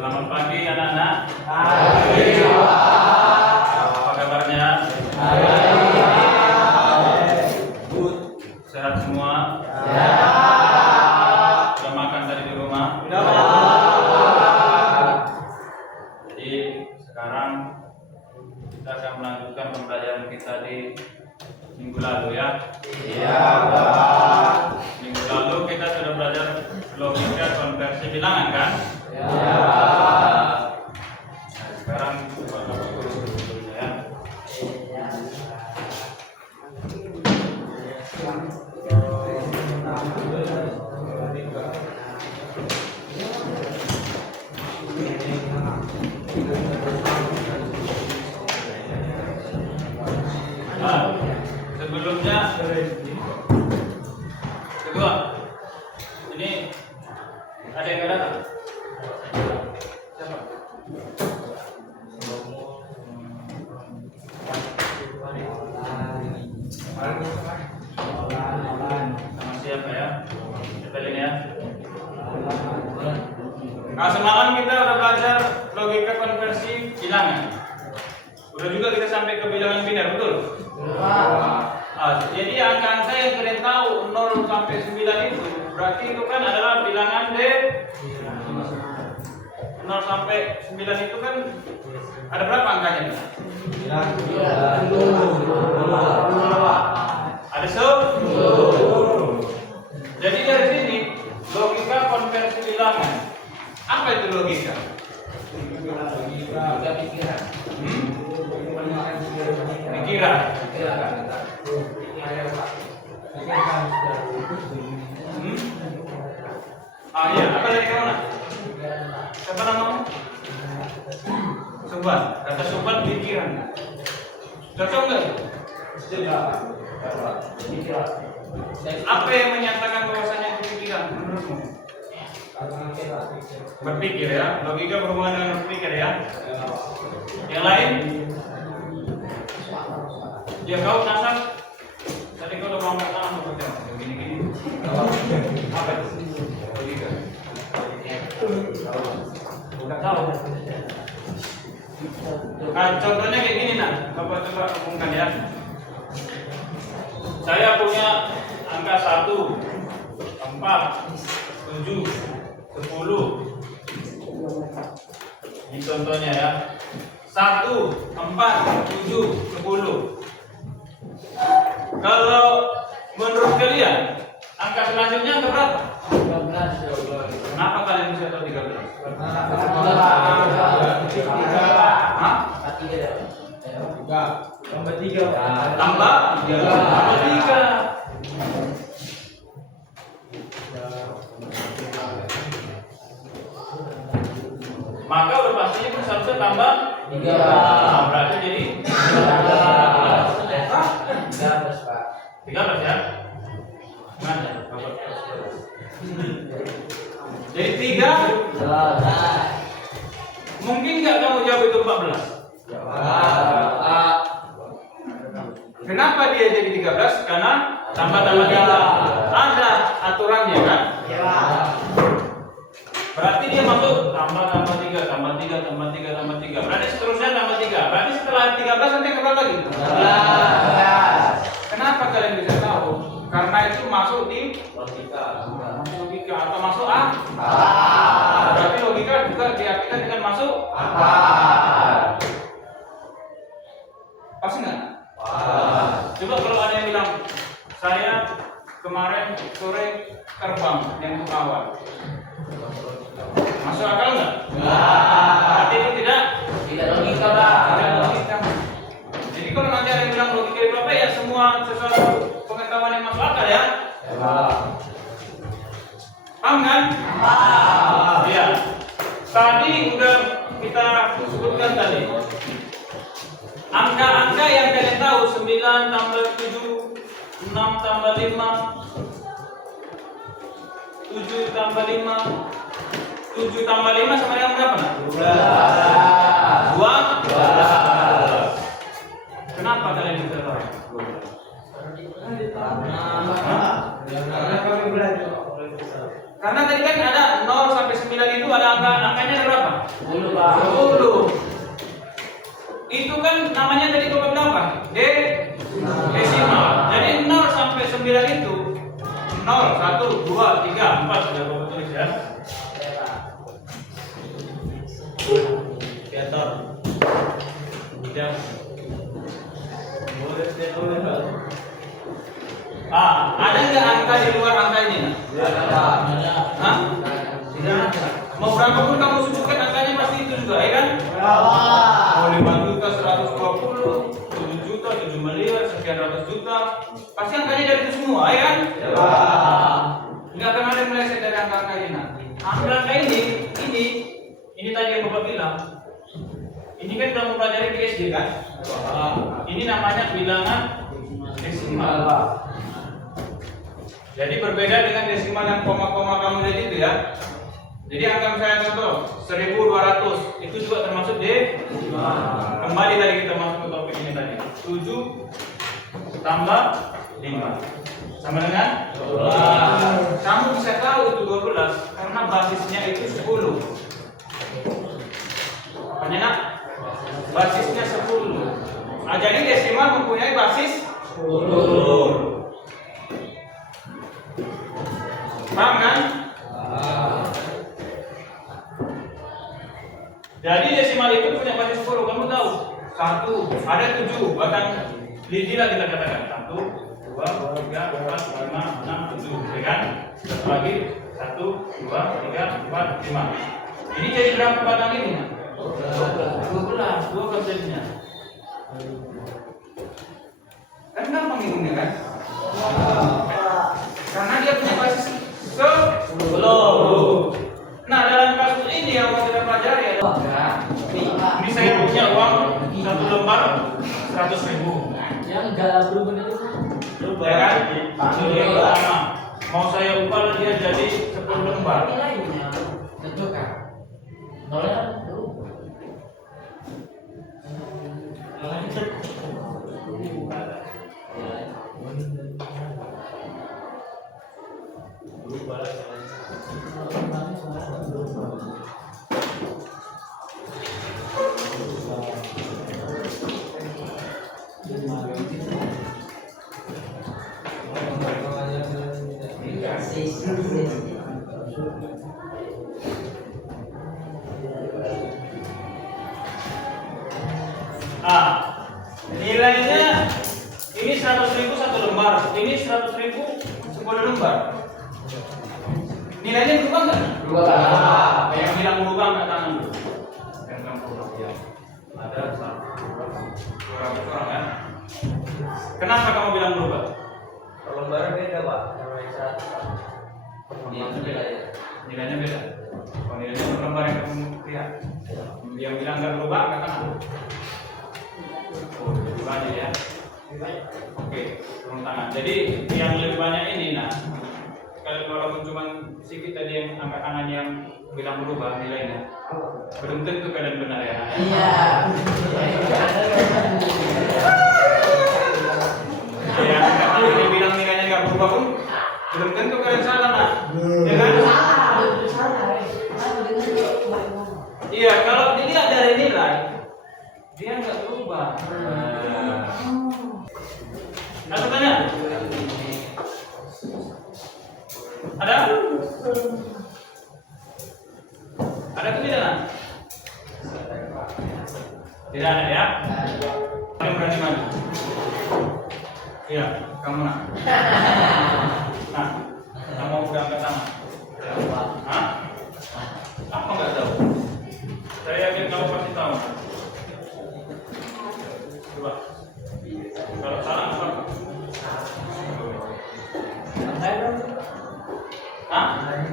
Selamat pagi anak-anak. Pagi. Apa kabarnya? Good. Sehat semua? Sudah makan tadi di rumah? Jadi sekarang kita akan melanjutkan pembelajaran kita di minggu lalu ya. Iya, Pak. Minggu lalu kita sudah belajar logika konversi bilangan kan? Iya. Sekarang coba dulu ya. Nah, sebelumnya kedua, ini ada yang nggak datang? Siapa? Sama siapa ya? Cepelin ya. Nah, semalam kita udah belajar logika konversi bilangan. Udah juga kita sampai ke bilangan biner, betul? Jadi angka-angka yang kalian tahu 0 sampai 9 itu berarti itu kan adalah bilangan 0 sampai 9 itu kan ada berapa angkanya? Ada 10. Jadi dari sini logika konversi bilangan. Apa itu logika? Logika pikiran. Pikiran. Iya, apa dari kamu? Siapa namamu? Subhan. Kata Subhan pikiran. Cocok nggak? Apa yang menyatakan bahwasanya itu pikiran menurutmu? Berpikir ya, logika berhubungan dengan berpikir ya. Yang lain? Ya kau nasab. Tadi kau udah ngomong tangan seperti gini-gini. Apa itu? Logika. Udah tahu. Nah, contohnya kayak gini nah, Bapak coba hubungkan ya. Saya punya angka 1, 4, 7, 10. Ini contohnya ya. 1, 4, 7, 10. Kalau menurut kalian angka selanjutnya angka berapa? 13. Kenapa kalian bisa tahu 13? Tambah 3. Tambah 3. Maka udah pastinya kan seharusnya tambah 3. Nah, berarti jadi 13, Pak. 13 ya? Mana? Jadi 3. Mungkin nggak kamu jawab itu 14? Kenapa dia jadi 13? Karena tambah-tambah 3. Ada aturannya kan? Berarti dia masuk tambah 3, tambah 3, tambah 3, tambah 3. Berarti seterusnya tambah 3. Berarti setelah 13 nanti berapa lagi? 14. Kenapa kalian bisa tahu? Karena itu masuk di logika atau masuk akal. Berarti logika juga diartikan dengan masuk akal. Pas nggak? Coba kalau ada yang bilang saya kemarin sore terbang yang pesawat, masuk akal nggak? Berarti itu tidak logika, Pak. tidak logika. Jadi kalau nanti ada yang bilang logika itu apa ya, semua sesuatu pengetahuan yang masuk akal ya. Paham kan? Iya. Tadi udah kita sebutkan tadi. Angka-angka yang kalian tahu 9 tambah 7, 6 tambah 5, 7 tambah 5, 7 tambah 5 sama dengan berapa? 12. Kenapa kalian bisa tahu? Karena tadi kan ada 0 sampai 9 itu ada angkanya ada berapa? 10 Pak. 10. Itu kan namanya tadi Bapak bilang apa? Desimal. Jadi 0 sampai 9 itu 0, 1, 2, 3, 4 sudah Bapak tulis ya. Piator. Tidak. Ada nggak angka di luar angka ini? Ada. Hah? Tidak ada. Mau berapa pun kamu sujudkan angkanya pasti itu juga, ya kan? Mau 5 juta, 120, 7 juta, 7 miliar, sekian ratus juta, pasti angkanya dari itu semua, ya kan? Nggak akan ada yang meleset dari angka-angka ini. Nah, angka ini tadi yang Bapak bilang. Ini kan kamu pelajari di SD kan? Ini namanya bilangan desimal. Jadi berbeda dengan desimal yang koma-koma kamu lihat itu ya. Jadi angka misalnya contoh 1200 itu juga termasuk desimal. Kembali tadi kita masuk ke topik ini tadi. 7 tambah 5 sama dengan 12. Kamu bisa tahu itu 12 karena basisnya itu 10. Apanya nak? Basisnya 10. Jadi desimal mempunyai basis 10. Paham kan? Jadi desimal itu punya basis 10. Kamu tahu? 1, ada 7, bahkan lidilah kita katakan 1, 2, 3, 4, 5, 6, 7, ya kan? Satu lagi 1, 2, 3, 4, 5. Ini jadi berapa batang ini? 12 jadinya. Kan gampang ngitungnya kan? Karena dia punya basis 10. Nah, dalam kasus ini yang kita pelajari adalah ini saya punya uang 1 lembar 100.000. Yang enggak berubah itu. Ya kan? Ini yang pertama. Mau saya ubah dia jadi 10 lembar. Nilainya betul kan? Nolnya nilainya ini 100.000 1 lembar, ini 100.000 10 lembar. Nilainya berubah nggak? berubah. Yang bilang berubah nggak tangan dulu? Yang kamu berubah ya. Ada 200 orang kan? Kenapa kamu bilang berubah? Per lembar beda Pak. Nilainya beda. Nilainya beda. Kalau nilainya per lembar yang kamu lihat, yang bilang nggak berubah nggak tangan. Oh, lebih banyak ya. Oke, turun tangan. Jadi yang lebih banyak ini, nah, kalau cuma sedikit tadi yang angkat tangan yang bilang berubah nilainya, belum tentu kalian benar ya. Iya. Ya, kalau dia bilang nilainya nggak berubah pun, belum tentu kalian salah, nah. Ya kan? Iya, kalau dilihat dari nilai, dia nggak berubah. Ada tanya? Ada? Ada atau tidak? Nak? Tidak ada ya? Paling berani maju. Iya, kamu nak. Nah, kamu udah angkat tangan. Hah? Apa nggak tahu? Saya yakin kamu pasti tahu. Coba. Kalau salah apa? Hah?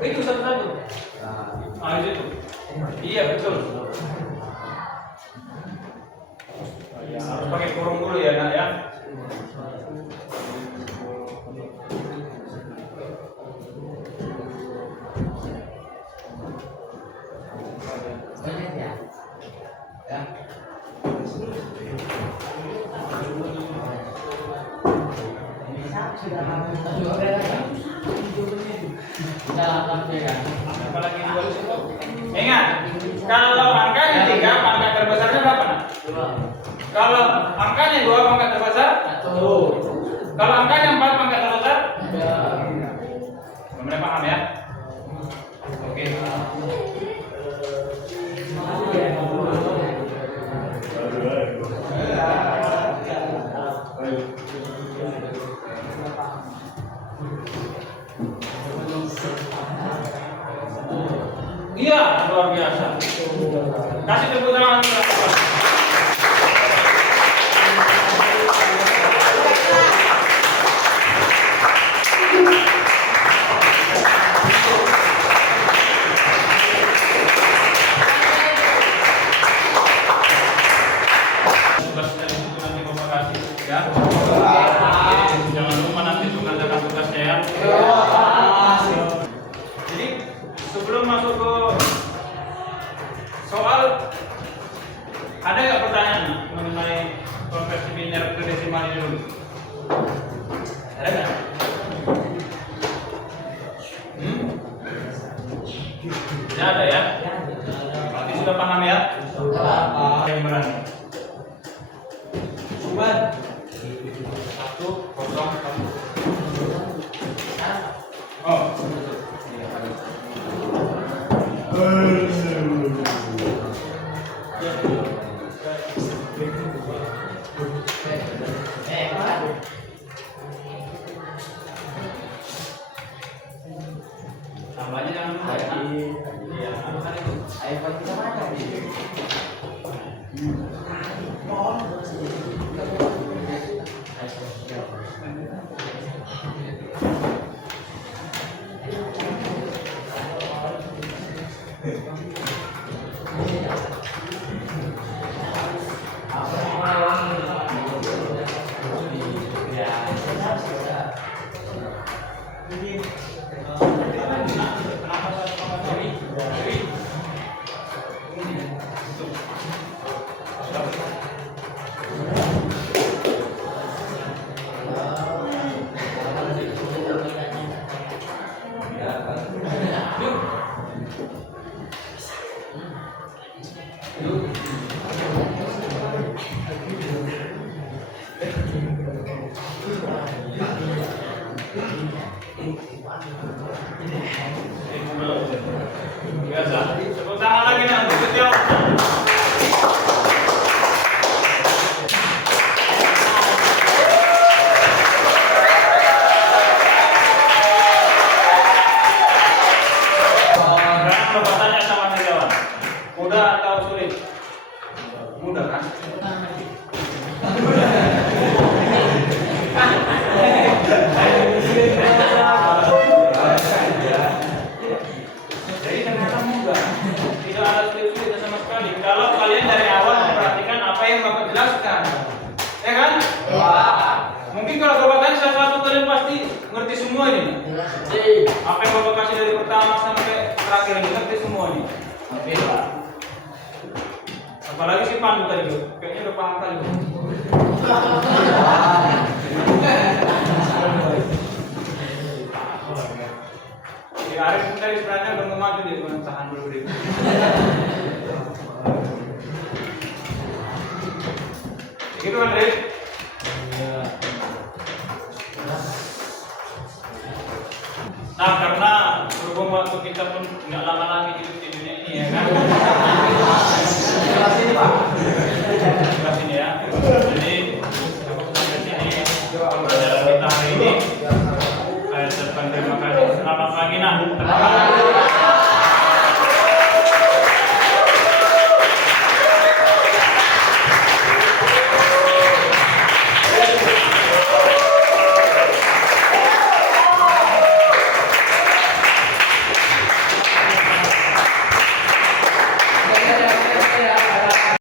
Itu satu-satu. Itu. Iya betul. Harus pakai kurung dulu ya nak ya. Apalagi dua itu. Ingat, Kalau angkanya 3, pangkat terbesarnya berapa nak? 2. Kalau angkanya 2, pangkat terbesar? 1. Kalau angkanya 4, pangkat terbesar? 3. Benar paham ya? Oke. Iya, luar biasa. Kasih tepuk tangan. Ya. Jangan lupa nanti tunjukkan tugasnya ya. Jadi sebelum masuk ke soal, ada nggak pertanyaan mengenai konversi biner ke desimal ini dulu? Ada nggak? Tidak ada ya? Berarti sudah paham ya? Yang berani. Coba 1, 0, 1. Oh. Tambahnya jangan lupa ya. Iya, apa itu? iPhone kita mana nih? Biasa. Tepuk tangan lagi nih untuk setiap. Sekarang coba tanya sama sejawat. Mudah atau sulit? Mudah kan? Jadi ternyata mudah. Tidak ada sulit-sulit sama sekali. Kalau kalian dari awal memperhatikan apa yang Bapak jelaskan. Ya kan? Mungkin kalau Bapak tanya satu-satu kalian pasti ngerti semua ini. Apa yang Bapak kasih dari pertama sampai terakhir ini ngerti semua ini. Apalagi si Pandu tadi, kayaknya udah paham kali. Si Arif tadi sebenarnya udah mau maju dia, cuma tahan dulu deh. Gitu kan, Rif?